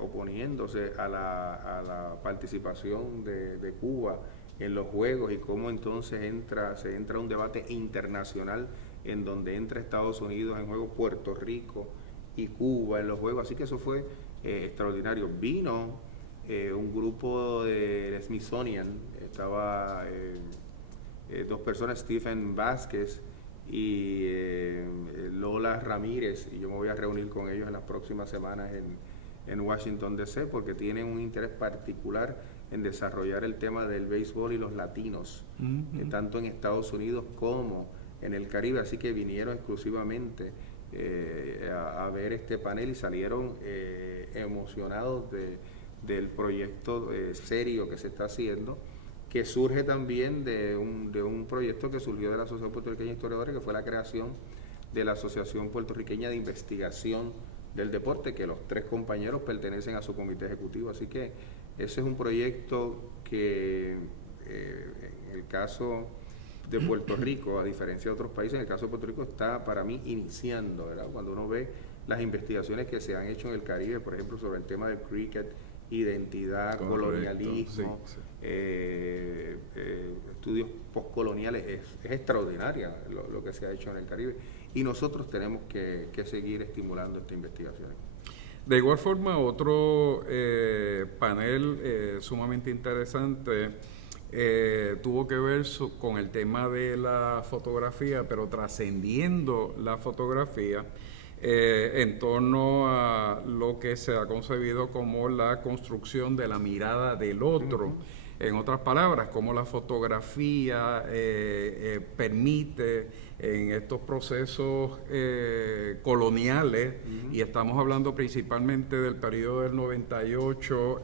oponiéndose a la participación de Cuba en los Juegos, y cómo entonces se entra un debate internacional en donde entra Estados Unidos en juego, Puerto Rico y Cuba en los Juegos. Así que eso fue extraordinario. Vino un grupo de Smithsonian, estaba dos personas, Stephen Vázquez y Lola Ramírez, y yo me voy a reunir con ellos en las próximas semanas en Washington DC, porque tienen un interés particular en desarrollar el tema del béisbol y los latinos, tanto en Estados Unidos como en el Caribe. Así que vinieron exclusivamente a ver este panel y salieron emocionados del proyecto serio que se está haciendo, que surge también de un proyecto que surgió de la Asociación Puertorriqueña de Historiadores, que fue la creación de la Asociación Puertorriqueña de Investigación del Deporte, que los 3 compañeros pertenecen a su comité ejecutivo. Así que ese es un proyecto que en el caso de Puerto Rico, a diferencia de otros países, en el caso de Puerto Rico está para mí iniciando, ¿verdad? Cuando uno ve las investigaciones que se han hecho en el Caribe, por ejemplo, sobre el tema del cricket, identidad, correcto, colonialismo, sí. Estudios postcoloniales, es extraordinaria lo que se ha hecho en el Caribe, y nosotros tenemos que seguir estimulando estas investigaciones. De igual forma, otro panel sumamente interesante tuvo que ver con el tema de la fotografía, pero trascendiendo la fotografía, en torno a lo que se ha concebido como la construcción de la mirada del otro. En otras palabras, cómo la fotografía permite en estos procesos coloniales, y estamos hablando principalmente del periodo del 98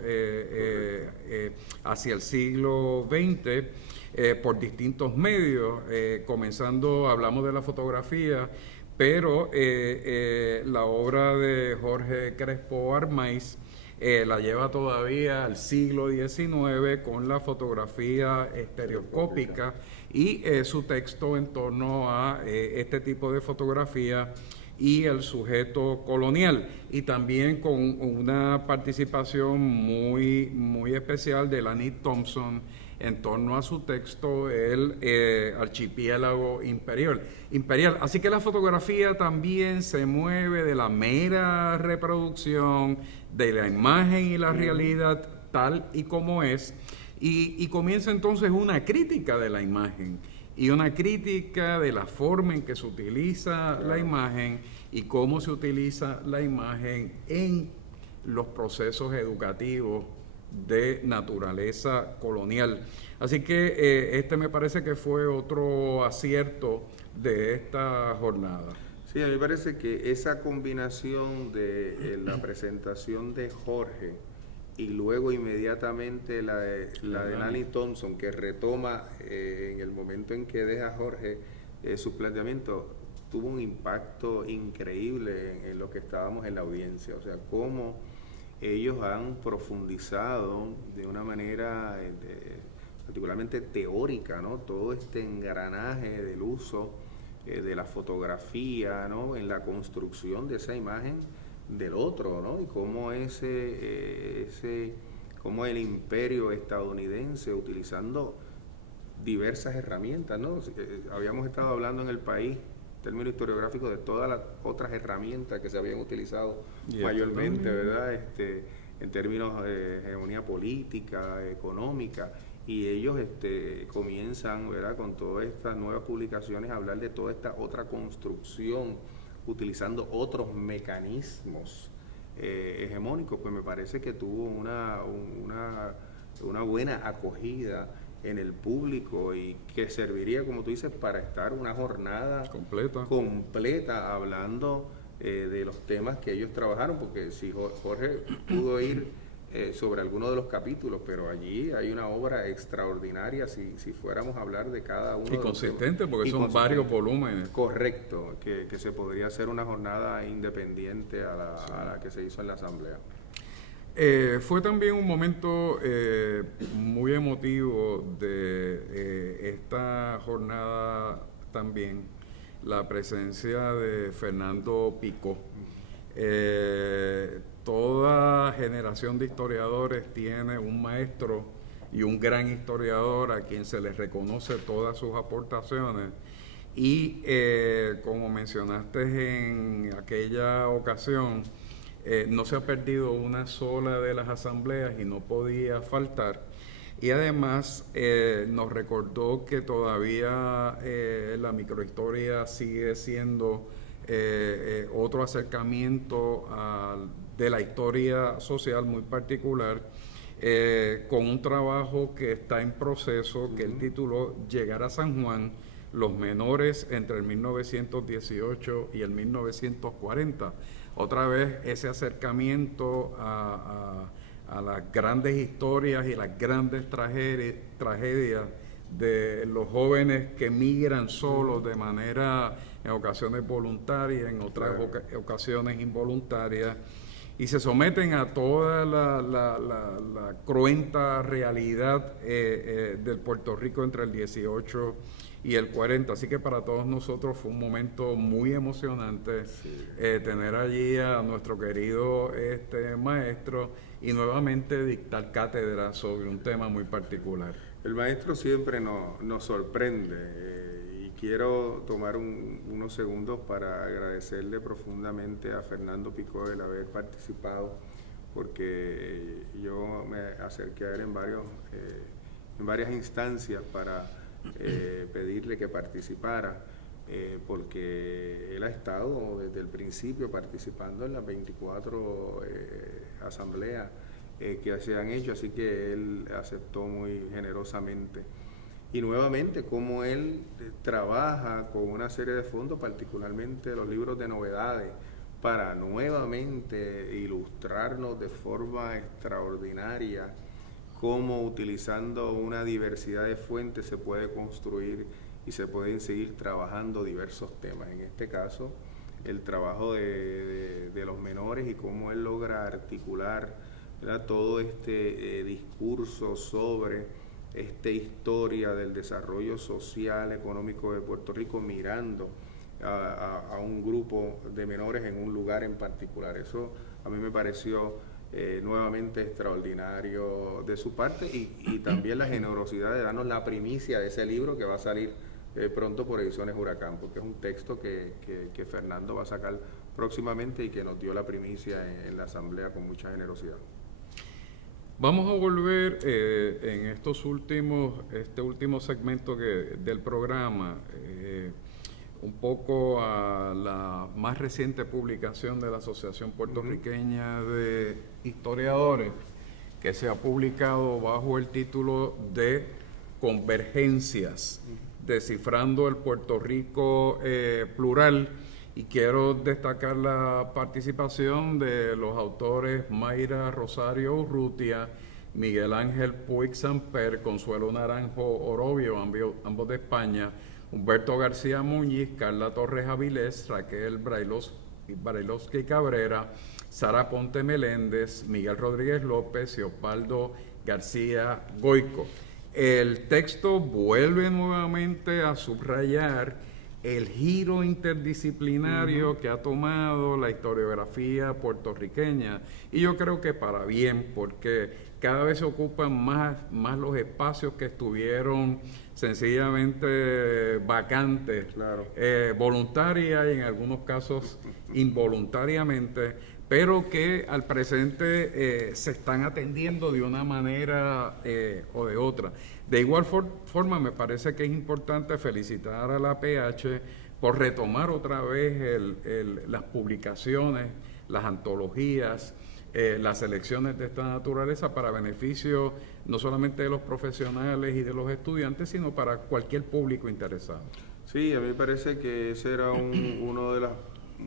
hacia el siglo XX, por distintos medios, comenzando, hablamos de la fotografía, pero la obra de Jorge Crespo Armaiz la lleva todavía al siglo XIX con la fotografía estereoscópica y su texto en torno a este tipo de fotografía y el sujeto colonial, y también con una participación muy especial de Lanny Thompson en torno a su texto, el archipiélago imperial. Así que la fotografía también se mueve de la mera reproducción de la imagen y la realidad tal y como es, y comienza entonces una crítica de la imagen y una crítica de la forma en que se utiliza la imagen y cómo se utiliza la imagen en los procesos educativos de naturaleza colonial. Así que este me parece que fue otro acierto de esta jornada. Sí, a mí me parece que esa combinación de la presentación de Jorge y luego inmediatamente la de Lanny Thompson, que retoma en el momento en que deja Jorge su planteamiento, tuvo un impacto increíble en lo que estábamos en la audiencia. O sea, cómo ellos han profundizado de una manera particularmente teórica, ¿no? Todo este engranaje del uso de la fotografía, ¿no? En la construcción de esa imagen del otro, ¿no? Y cómo cómo el imperio estadounidense, utilizando diversas herramientas, ¿no? Habíamos estado hablando en el país, en términos historiográficos, de todas las otras herramientas que se habían utilizado mayormente, ¿verdad? En términos de hegemonía política, económica, y ellos comienzan, ¿verdad?, con todas estas nuevas publicaciones a hablar de toda esta otra construcción, utilizando otros mecanismos hegemónicos. Pues me parece que tuvo una buena acogida en el público, y que serviría, como tú dices, para estar una jornada completa hablando de los temas que ellos trabajaron, porque si Jorge pudo ir sobre alguno de los capítulos, pero allí hay una obra extraordinaria si fuéramos a hablar de cada uno. Y consistente, porque son varios volúmenes. Correcto, que se podría hacer una jornada independiente a la que se hizo en la asamblea. Fue también un momento muy emotivo de esta jornada también, la presencia de Fernando Picó. Toda generación de historiadores tiene un maestro y un gran historiador a quien se les reconoce todas sus aportaciones. Y como mencionaste en aquella ocasión, no se ha perdido una sola de las asambleas y no podía faltar. Y además nos recordó que todavía la microhistoria sigue siendo otro acercamiento de la historia social muy particular, con un trabajo que está en proceso, que él tituló Llegar a San Juan, los menores entre el 1918 y el 1940. Otra vez ese acercamiento a las grandes historias y las grandes tragedias de los jóvenes que migran solos de manera, en ocasiones voluntaria, en otras ocasiones involuntaria, y se someten a toda la cruenta realidad del Puerto Rico entre el 18 y el 40. Así que para todos nosotros fue un momento muy emocionante tener allí a nuestro querido maestro y nuevamente dictar cátedra sobre un tema muy particular. El maestro siempre nos sorprende y quiero tomar unos segundos para agradecerle profundamente a Fernando Picó el haber participado, porque yo me acerqué a él en varias instancias para pedirle que participara, porque él ha estado desde el principio participando en las 24 asambleas que se han hecho, así que él aceptó muy generosamente. Y nuevamente, como él trabaja con una serie de fondos, particularmente los libros de novedades, para nuevamente ilustrarnos de forma extraordinaria cómo utilizando una diversidad de fuentes se puede construir y se pueden seguir trabajando diversos temas. En este caso, el trabajo de los menores y cómo él logra articular, ¿verdad?, todo este discurso sobre esta historia del desarrollo social, económico de Puerto Rico, mirando a un grupo de menores en un lugar en particular. Eso a mí me pareció nuevamente extraordinario de su parte, y también la generosidad de darnos la primicia de ese libro que va a salir pronto por Ediciones Huracán, porque es un texto que Fernando va a sacar próximamente y que nos dio la primicia en la asamblea con mucha generosidad. Vamos a volver en este último segmento del programa un poco a la más reciente publicación de la Asociación Puertorriqueña de Historiadores, que se ha publicado bajo el título de Convergencias, descifrando el Puerto Rico plural, y quiero destacar la participación de los autores Mayra Rosario Urrutia, Miguel Ángel Puig Samper, Consuelo Naranjo Orobio, ambos de España, Humberto García Muñiz, Carla Torres Avilés, Raquel Brailovsky Cabrera, Sara Ponte Meléndez, Miguel Rodríguez López y Osvaldo García Goico. El texto vuelve nuevamente a subrayar el giro interdisciplinario que ha tomado la historiografía puertorriqueña, y yo creo que para bien, porque cada vez se ocupan más los espacios que estuvieron sencillamente vacantes, voluntaria y en algunos casos involuntariamente, pero que al presente se están atendiendo de una manera o de otra. De igual forma, me parece que es importante felicitar a la PH por retomar otra vez las publicaciones, las antologías, las selecciones de esta naturaleza para beneficio no solamente de los profesionales y de los estudiantes, sino para cualquier público interesado. Sí, a mí me parece que ese era uno de los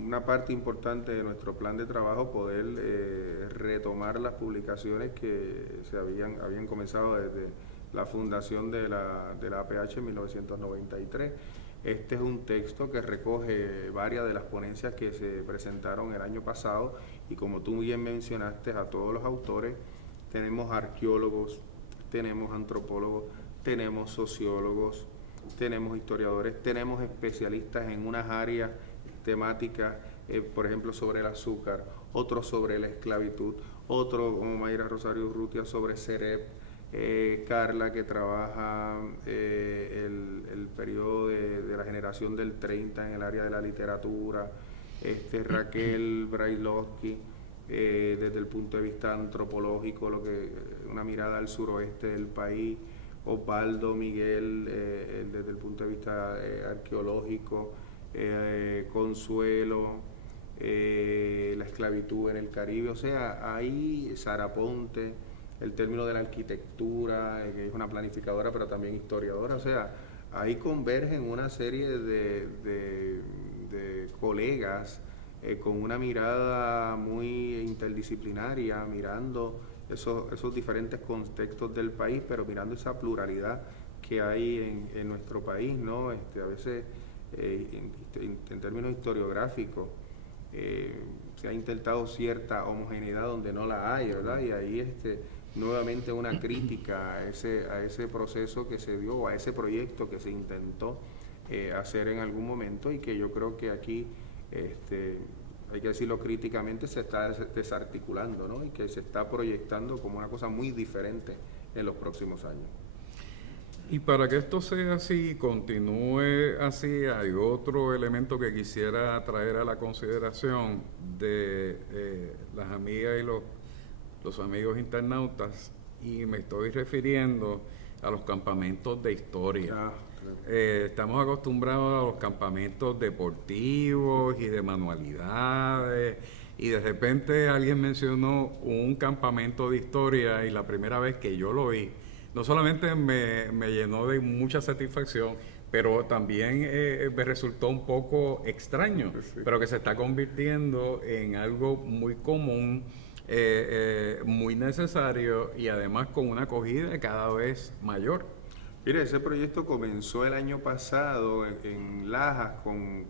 una parte importante de nuestro plan de trabajo poder retomar las publicaciones que se habían comenzado desde la fundación de la APH en 1993. Este es un texto que recoge varias de las ponencias que se presentaron el año pasado y como tú bien mencionaste a todos los autores, tenemos arqueólogos, tenemos antropólogos, tenemos sociólogos, tenemos historiadores, tenemos especialistas en unas áreas temáticas, por ejemplo sobre el azúcar, otros sobre la esclavitud, otro como Mayra Rosario Urrutia sobre CEREP, Carla que trabaja el periodo de la generación del 30 en el área de la literatura, Raquel Brailovsky desde el punto de vista antropológico, una mirada al suroeste del país, Osvaldo Miguel desde el punto de vista arqueológico, Consuelo, la esclavitud en el Caribe, o sea, ahí Sara Ponte, el término de la arquitectura, que es una planificadora pero también historiadora, o sea, ahí convergen una serie de colegas con una mirada muy interdisciplinaria, mirando esos diferentes contextos del país, pero mirando esa pluralidad que hay en nuestro país, ¿no? A veces, en términos historiográficos, se ha intentado cierta homogeneidad donde no la hay, ¿verdad? Y ahí nuevamente una crítica a ese proceso que se dio, a ese proyecto que se intentó hacer en algún momento y que yo creo que aquí, hay que decirlo críticamente, se está desarticulando, ¿no? Y que se está proyectando como una cosa muy diferente en los próximos años. Y para que esto sea así, continúe así, hay otro elemento que quisiera traer a la consideración de las amigas y los amigos internautas, y me estoy refiriendo a los campamentos de historia. Estamos acostumbrados a los campamentos deportivos y de manualidades, y de repente alguien mencionó un campamento de historia y la primera vez que yo lo vi, no solamente me llenó de mucha satisfacción, pero también me resultó un poco extraño, sí, pero que se está convirtiendo en algo muy común, muy necesario y además con una acogida cada vez mayor. Mira, ese proyecto comenzó el año pasado en Lajas con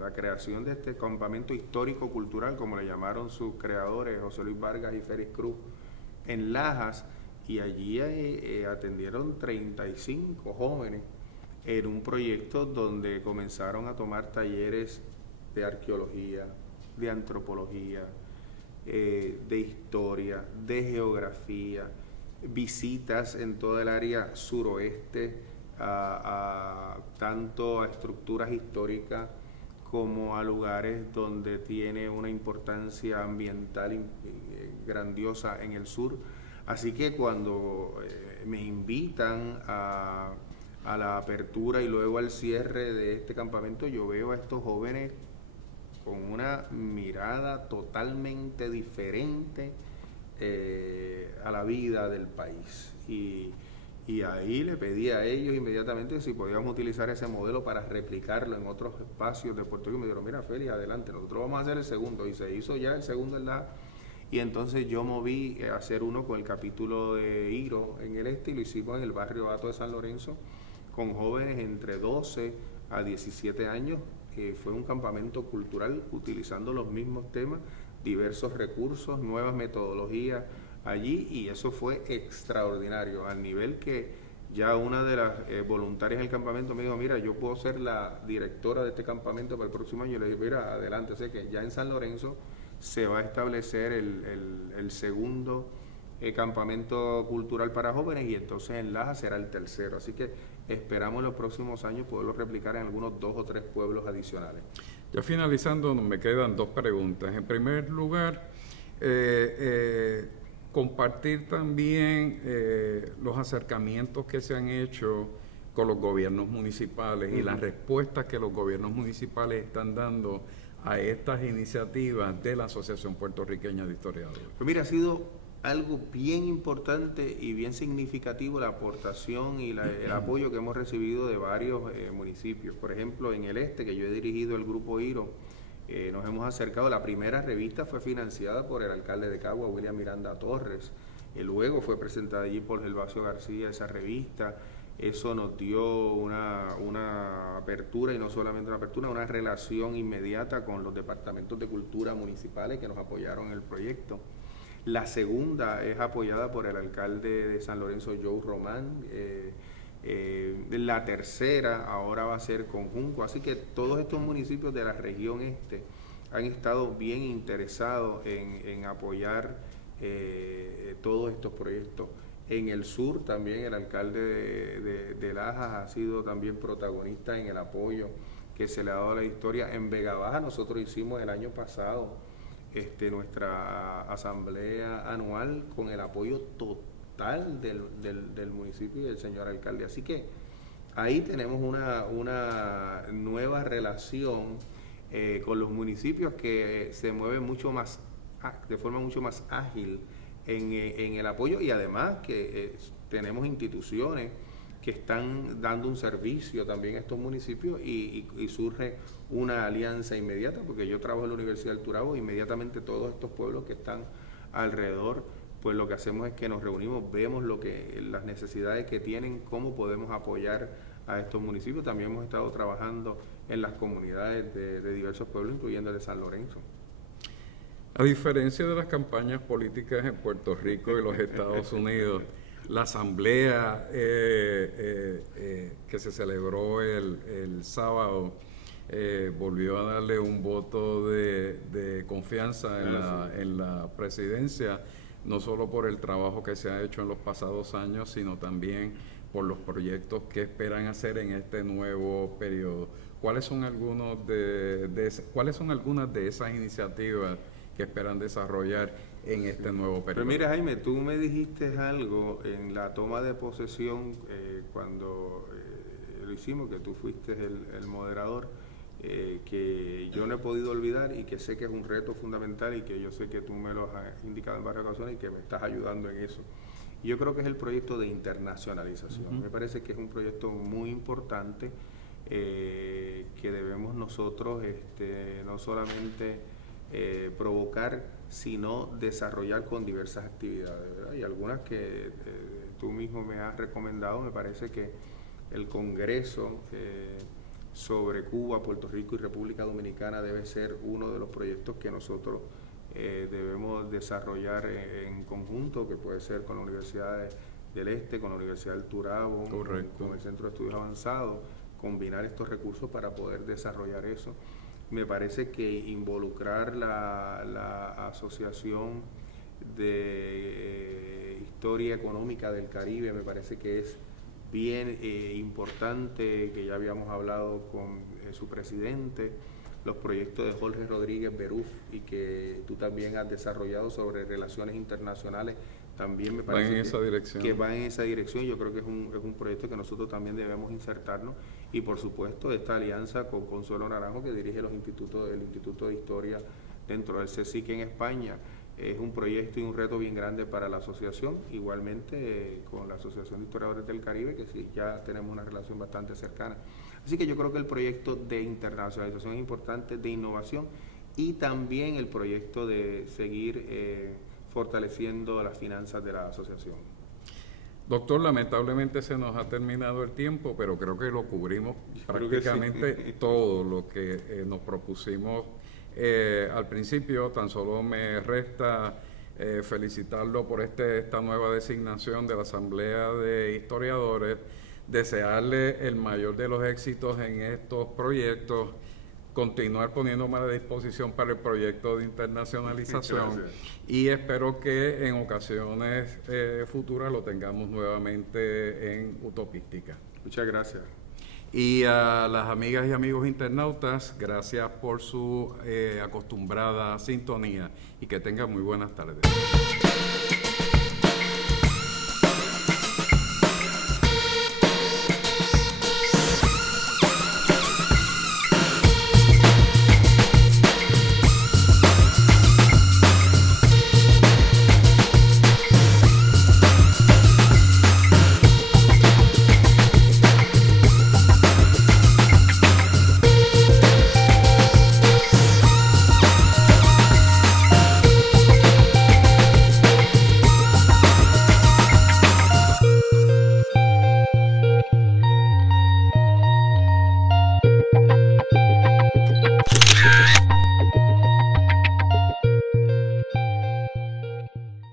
la creación de este campamento histórico-cultural, como le llamaron sus creadores, José Luis Vargas y Félix Cruz, en Lajas, y allí atendieron 35 jóvenes en un proyecto donde comenzaron a tomar talleres de arqueología, de antropología, de historia, de geografía, visitas en toda el área suroeste, tanto a estructuras históricas como a lugares donde tiene una importancia ambiental grandiosa en el sur. Así que cuando me invitan a la apertura y luego al cierre de este campamento, yo veo a estos jóvenes con una mirada totalmente diferente a la vida del país. Y ahí le pedí a ellos inmediatamente si podíamos utilizar ese modelo para replicarlo en otros espacios de Puerto Rico. Me dijeron, mira Félix, adelante, nosotros vamos a hacer el segundo. Y se hizo ya el segundo en la... Y entonces yo moví a hacer uno con el capítulo de Hiro en el y lo hicimos en el barrio Hato de San Lorenzo con jóvenes entre 12 a 17 años. Fue un campamento cultural utilizando los mismos temas, diversos recursos, nuevas metodologías allí, y eso fue extraordinario, al nivel que ya una de las voluntarias del campamento me dijo, mira, yo puedo ser la directora de este campamento para el próximo año. Y le dije, mira, adelante, sé que ya en San Lorenzo se va a establecer el segundo campamento cultural para jóvenes, y entonces en Lajas será el tercero, así que esperamos en los próximos años poderlo replicar en algunos 2 o 3 pueblos adicionales. Ya finalizando, me quedan 2 preguntas. En primer lugar, compartir también los acercamientos que se han hecho con los gobiernos municipales y las respuestas que los gobiernos municipales están dando a estas iniciativas de la Asociación Puertorriqueña de Historiadores. Pues mira, ha sido algo bien importante y bien significativo la aportación y el apoyo que hemos recibido de varios municipios. Por ejemplo, en el que yo he dirigido el grupo Hiro, nos hemos acercado. La primera revista fue financiada por el alcalde de Cagua, William Miranda Torres. Luego fue presentada allí por Gervasio García esa revista. Eso nos dio una apertura, y no solamente una apertura, una relación inmediata con los departamentos de cultura municipales que nos apoyaron en el proyecto. La segunda es apoyada por el alcalde de San Lorenzo, Joe Román. La tercera ahora va a ser con Junco. Así que todos estos municipios de la región este han estado bien interesados en apoyar todos estos proyectos. En el sur también el alcalde de Lajas ha sido también protagonista en el apoyo que se le ha dado a la historia. En Vega Baja nosotros hicimos el año pasado nuestra asamblea anual con el apoyo total del municipio y del señor alcalde. Así que ahí tenemos una nueva relación con los municipios que se mueven mucho más, de forma mucho más ágil en el apoyo, y además que tenemos instituciones que están dando un servicio también a estos municipios y surge una alianza inmediata, porque yo trabajo en la Universidad del Turabo, inmediatamente todos estos pueblos que están alrededor, pues lo que hacemos es que nos reunimos, vemos las necesidades que tienen, cómo podemos apoyar a estos municipios. También hemos estado trabajando en las comunidades de diversos pueblos, incluyendo el de San Lorenzo. A diferencia de las campañas políticas en Puerto Rico y los Estados Unidos, la asamblea que se celebró el sábado volvió a darle un voto de confianza en la presidencia, no solo por el trabajo que se ha hecho en los pasados años, sino también por los proyectos que esperan hacer en este nuevo periodo. ¿Cuáles son algunas de esas iniciativas que esperan desarrollar en este nuevo periodo? Pero mira, Jaime, tú me dijiste algo en la toma de posesión cuando lo hicimos, que tú fuiste el moderador, que yo no he podido olvidar y que sé que es un reto fundamental y que yo sé que tú me lo has indicado en varias ocasiones y que me estás ayudando en eso. Yo creo que es el proyecto de internacionalización. Me parece que es un proyecto muy importante que debemos nosotros no solamente provocar, sino desarrollar con diversas actividades, ¿verdad? Y algunas que tú mismo me has recomendado. Me parece que el Congreso sobre Cuba, Puerto Rico y República Dominicana debe ser uno de los proyectos que nosotros debemos desarrollar en conjunto, que puede ser con la Universidad del Este, con la Universidad del Turabo, con el Centro de Estudios Avanzados, combinar estos recursos para poder desarrollar eso. Me parece que involucrar la Asociación de Historia Económica del Caribe me parece que es bien importante, que ya habíamos hablado con su presidente, los proyectos de Jorge Rodríguez Beruf y que tú también has desarrollado sobre relaciones internacionales, también me parece que va en esa dirección. Yo creo que es un proyecto que nosotros también debemos insertarnos, y por supuesto esta alianza con Consuelo Naranjo, que dirige el Instituto de Historia dentro del CSIC en España. Es un proyecto y un reto bien grande para la asociación, igualmente con la Asociación de Historiadores del Caribe, que sí, ya tenemos una relación bastante cercana. Así que yo creo que el proyecto de internacionalización es importante, de innovación, y también el proyecto de seguir fortaleciendo las finanzas de la asociación. Doctor, lamentablemente se nos ha terminado el tiempo, pero creo que lo cubrimos prácticamente todo lo que nos propusimos al principio. Tan solo me resta felicitarlo por esta nueva designación de la Asamblea de Historiadores, desearle el mayor de los éxitos en estos proyectos, continuar poniéndome a la disposición para el proyecto de internacionalización. Gracias. Y espero que en ocasiones futuras lo tengamos nuevamente en Utopística. Muchas gracias. Y a las amigas y amigos internautas, gracias por su acostumbrada sintonía y que tengan muy buenas tardes.